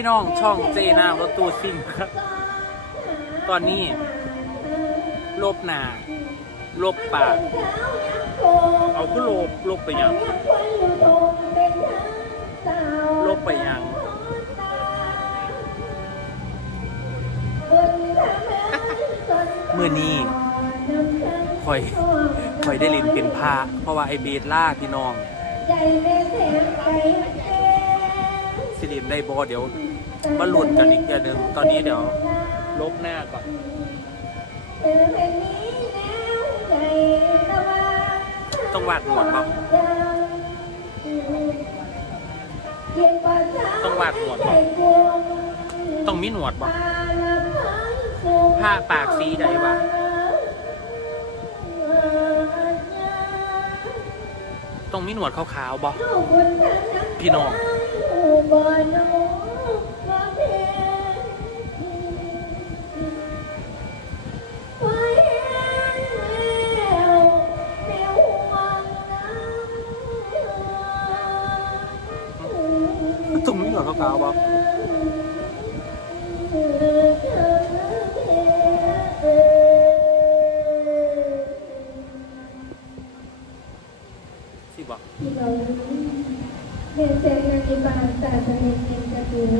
พี่น้องช่องเจนารถตู้ซิ่งครับ ตอนนี้ ลบหนา ลบปาก เอาขึ้นลบ ลบไปยัง ลบไปยัง เมื่อนี้คอยคอยได้ลินเป็นพระเพราะว่าไอเบสล่าพี่น้องสิรินได้บอเดี๋ยว มาหลุดกันอีกเดือนหนึ่งตอนนี้เดี๋ยวลบหน้าก่อนต้องวาดหนวดเปล่าต้องวาดหนวดเปล่าต้องมีหนวดเปล่าผ้าปากสีใดวะต้องมีหนวดขาวๆบ่พี่น้อง ต้องมีหนวดขาวๆบ่สิบ่ที่เราเรียนเซนงานอิบานแต่จะเรียนเองจะคือ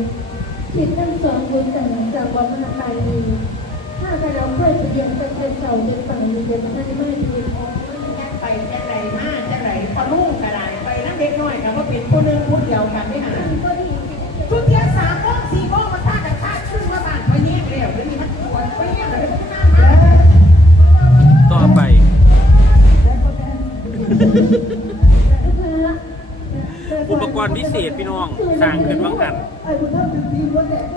ผิดทั้งสองยุคแต่หลังจากว่ามาตายดีถ้าใครเราเคยไปเรียนเป็นเป็นเสาเป็นฝั่งอยู่เป็นท่านไม่ เด็กน้อยกับว่าเป็นผู้หนึงผู้เดียวกันไม่หาก็ดีทุกเที่ยสามโมงสี่โมงมาท่ากันท่าขึ้นมาบ้านไปนี่เร็วเดี๋ยวนี้มันปวดไปเนี่ยเลยหน้ามาต่อไปอุปกรณ์พิเศษพี่น้องสร้างขึ้นบ้างกันไอ้คุณท่านเป็นทีมวันแดดเ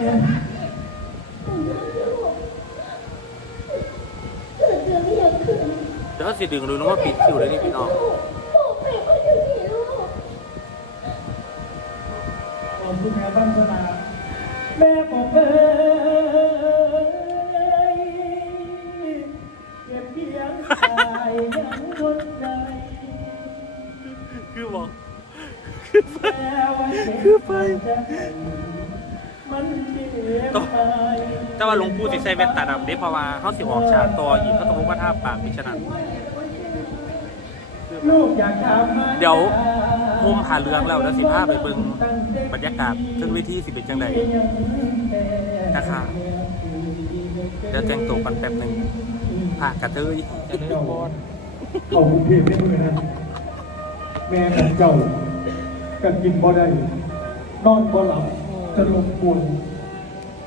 ดี๋ย วเขาสิดึงดูนะว่าปิดคิวเลยนี่พี่น้องคุณแม่บ้านสนาแม่บอกเอยเก็บเพียงตายยังคนใดคือบอกแล้วว่าเจ็บใจมันเจ็บใจแต่ว่าหลวงปู่สิใส่แว่นตาดำเด้เพราะว่าเขาสิออกฉากต่ออีกเขาต้องรู้ว่าท่าปากมิฉะนั้น เดี๋ยวมุมหาเรื่องแล้วแล้วสิภาพไปเบิ่งบรรยากาศขึ้นเวทีสิเป็นจังไดนะคะเดี๋ยวแต่งตัวกันแป๊บหนึ่งผ่ากระเทยจะได้บอลเขากรุงเทพได้มือนั้นแม่ของเจ้ากันกินบ่ได้นอนบ่หลับจะลงป่วย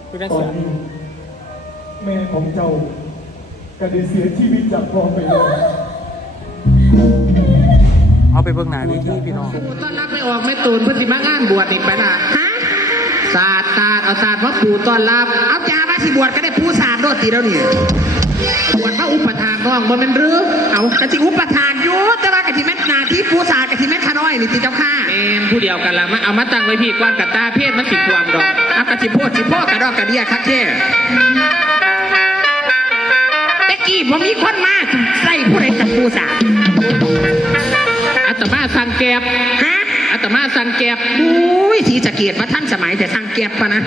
คือได้ตอเสีนยนี้แม่ของเจ้าก็ได้เสียชีวิตจากพ่อไปแล้ว เอาไปเบิ่งหน้าเวทีพี่น้องปูต้อนรับไม่ออกไม่ตูนเพื่อสิมางานบวชอีกไปนะฮะศาสตร์ศาสตร์เอาศาสตร์มาปูต้อนรับ เอาจ่ามาสิบวชก็ได้ผู้ศาสตร์โดดตีแล้วนี่บวชพระอุปทานน้องบ่แมันหรือเอากะจิอุปทานอยู่แต่ว่ากะจิแม่นหนาที่ผู้ศาสตร์กะจิแม่นขาน้อยนี่ติเจ้าข้าเอ็นผู้เดียวกันละมาเอามาตั้งไว้พี่กวนกับตาเพศมันสิความดอกเอากะจิโพดจิโพดกระดอกกระเดียคักแท้แต่กี้บ่มีคนมาใส่ผู้ใดกับผู้ศาสตร์อาตมาสั่ง แก็บฮะอาตมาสั่งแก็บอุ้ยสีสะเกียดมาท่านสมัยแต่สร้างเก็บปะนะ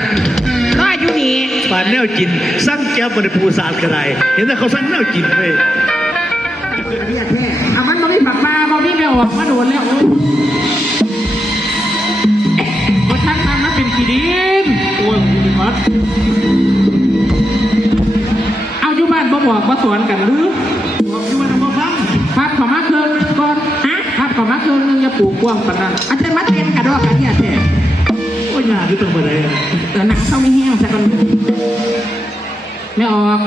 รออยู่นี่ปานแนวกินสร้างแก้วบริภูสารกันไรเห็นแต่เขาสร้างแนวกินเว้ยเรียกแท้เอามันบ่มีปากปลาบ่มีไม่ออกมาโดนแล้วโอ้บ่ทันทำมันเป็นขี้ดินโอ้ยคุณพัดเอาอยู่บ้านบ่บอกบ่สอนกันหรือ บอกอยู่ว่าบ่ฟัง พับเขอมาเคินก่อน ฮะพับเขอมาเคินนึงอย่าปลูกกว้างปานนั้นอาจารย์มาเต้นกระดอกกระเดียแท้โอ้ยงานที่ต้องมาได้เออหนังเข้าไม่แห้งสักคนไม่ออก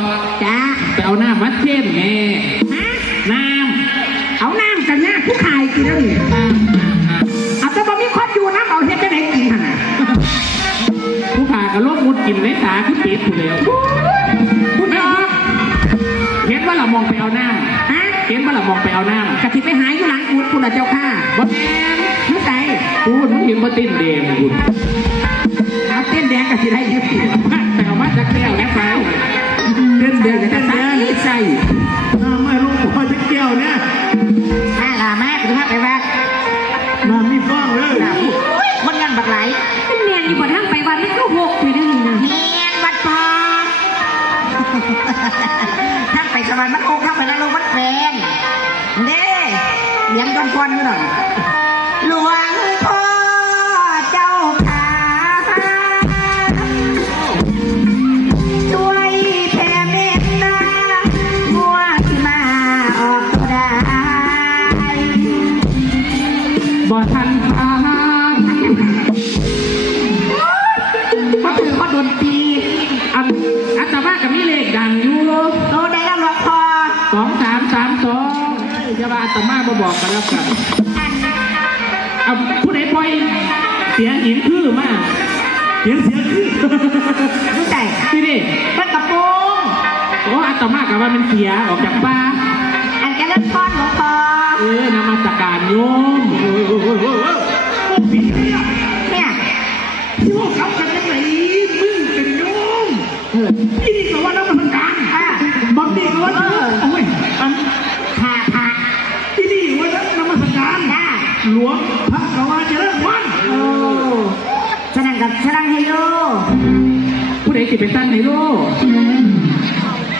จ้าไปเอาหน้ามัดเช่นแม่น้ำเอาน้ำกันเนี่ยผู้ขายกินแล้วนี่น้ำน้ำน้ำเอาแต่บ่มีคนอยู่น้ำเอาเฮ็ดจะไหนกินหั่นน่ะผู้พายกระโลกมุดกินในสาคือเป็ดผู้เดียวพูดไม่ออกเห็นว่าเรามองไปเอาน้ฮะำ เห็นว่าเรามองไปเอาน้กะทิไปหาอยู่หลังอูดคุณละเจ้าค่ะำบ่แม่นเมื่อไหร่พูดมันเห็นบ่ติ้นแดงคุณเอาเต้นแดงกะทิได้เยอะสิแต่เอามาจากแก้วนะครัเต้นแดงกะทิใส่ใส่ เลี้ยงก้อนหน่อยหลวงพ่อเจ้าขาช่วยแผ่เมตตามัวที่มาออกตัวได้บ่ทันทานก็คือเขาโดนตีอันอัตมากับมีเลขดังอยู่โตได้แล้วหลวงพ่อสองสามสามสอง จะว่าอาตมาบ่บอกกันแล้วกันอันเอาผู้ใดปล่อยเสียหินคือมากเสียงเสียงคือรู้ใจนี่ดิมันกระโปรงโอ้อาตมากับว่ามันเสียออกจากป่าอันแกเล่นก้อนหลวงพ่อเออนมัสการโยมเนี่ยที่ว่าเขา ผู้ใดสิเป็นตั้นในโลก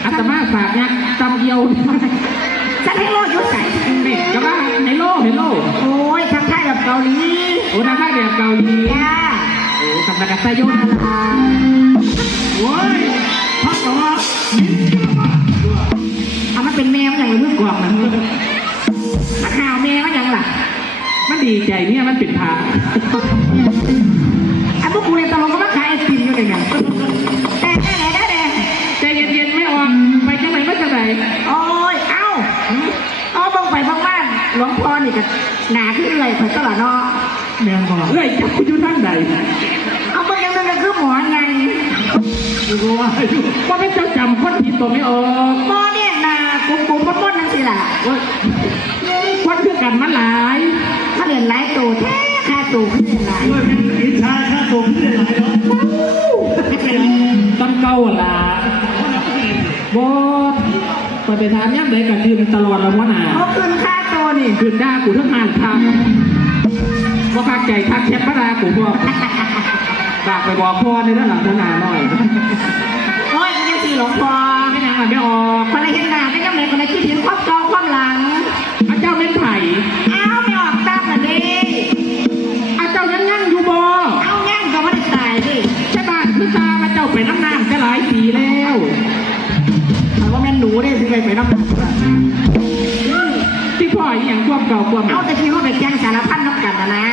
อาตมาฝากเนี่ยตำเดียวแสดงให้โลยุ่ใส่นี่ก็ว่าในโลในโลโอ้ยทำท่าแบบเกาหลีโอ้นาค่าแบบเกาหลีจ้าโอ้คำนักษาโยนอ่าโอ้ยพระกวาเอามันเป็นแมวอย่างมือกวางนะมาข่าวแมวอย่างล่ะมันดีใจเนี่ยมันเป็นพร หลวงพ่อนี่ก็หนาขึ้นเลยข่อยตลอดเนาะแม่บอกเอ้ยจับคุณอยู่ท่านใดเอาบังยังนั่นก็คือหมอไงรู้ว่าอยู่ว่าเป็นเจ้าจำคนผิดตัวไม่ออกหมอเนี่ยหนากุ้มกุ้มป้นๆนั่นสิล่ะเว้ยคนคือกันมันหลายเขาเรียนหลายตัวแท้ค่าตัวเขาเรียนหลายอิจฉาข้าตัวเพื่อนหลายเนาะต้นเก้าล่ะบอไปไปทานย่ำไหนกันยืนตลอดแล้ววะน่ะเขาคืนค่า ตัวนี่คืนด่ากูทั้งงานทางว่าคักใจคักแคบพระรากูบอกฝากไปบอกพ่อในด้านหลังหน้าหน่อยโอ้ยยังสีหลงพ่อไม่นางไม่ออกคนละเห็นหน้าได้ยังไงคนละคิดถึงความเก่าความหลังอาเจ้าเป็นไผ่อ้าวไม่ออกตามน่ะเด้อาเจ้ายังยั่งอยู่บ่เอาแง่งก็ไม่ได้ตายดิใช่บ้านคือตามาเจ้าไปน้ำน้ำจะหลายปีแล้วเอาว่าแม่หนูเนี่ยสิไปไปน้ำหนัก วามเก่าความเอาแต่ที่เขาไปแจ้งสารพันน้ำกันนะนะ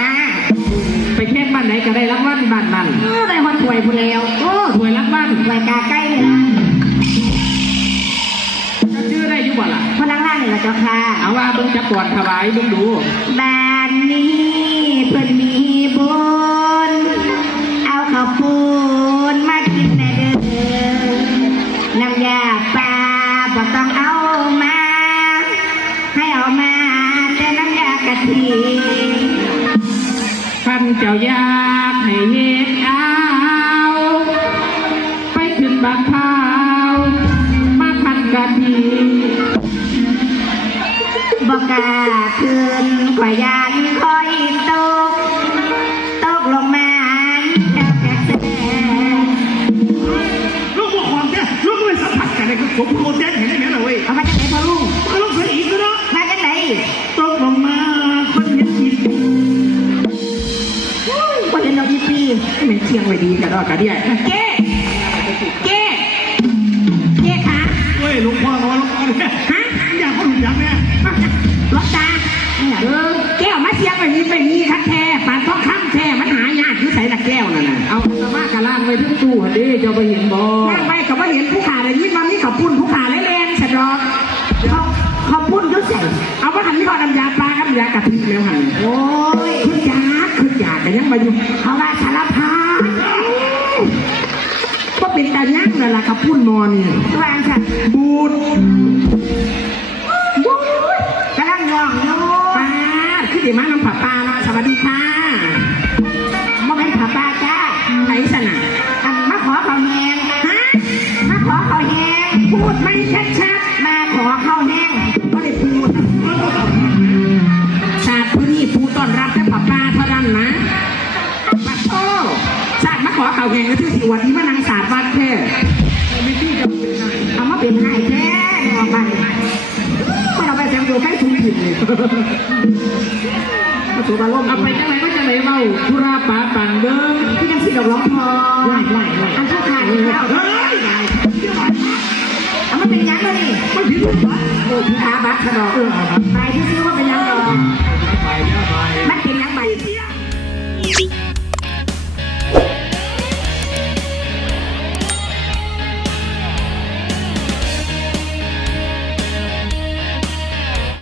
ไปแค่บ้านไหนก็ได้รับวันบ้านนั้นเออได้คนป่วยผู้เลวโอ้ถวยรับวันป่วยกาใกล้เลยล่ะจะชื่อได้อยุบ่ล่ะพลังล่างนี่แหละเจ้าค่ะ เอาว่าเบิ่งจักก่อนถวายเบิ่งดูบ้า เราอีปีให้มันเชียงไว้ดีกันดอกกระเดียเจ๊เจ๊เจ๊คะเว้ยหลวงพ่อร้อนหลวงพ่อเนี่ยฮะอยากเขาหลุดยักษ์เนี่ยหลอกตาเออแก้วมาเสียงแบบนี้ไปนี่คัดแท้ปานทองคำแท้มันหายากอยู่ใส่ละแก้วนั่นน่ะเอาสมากระล่างไว้ทั้งตู้หั่นเดิเจ้าไปเห็นบ่นั่งไปกับว่าเห็นผู้ขาเลยนี่มันนี่ขับพุ่นผู้ขาเลยแรงสะดอกเขาเขาพุ่นอยุ่ใส่เอาว่าหันนี่พอน้ำยาปลากับน้ำยากะทิแล้วหันโอ้ยขึ้นยา กขึ้นยากกันยังมาอยู่เขาว่าสารพัดก็เป็นตาย่างนั่นแหละครับพุ่นมอนี่วางฉันบูดกำลังงองอยู่ปลาดขึ้นดีมาน้ำ เต่าแหงก็ชื่อสิวันนี้มานางสาดวัดแท้เอามาเป็นให้แท้ในออกบ้านไม่เอาไปแซมดูใกล้ทุ่งถิ่นเลยมาสู่บาลมเอาไปจังไหนก็จังไหนเบ้าธุระป่าปังเบิ้งที่ยังสิดอกร้องทองไหวไหวไหวอันทุกขาดเลยแล้วเอามาเป็นยังไงนี่ไม่ผิดหรอกโอ้พี่ขาบักขนอกไปที่ซื้อว่าเป็นยังดอก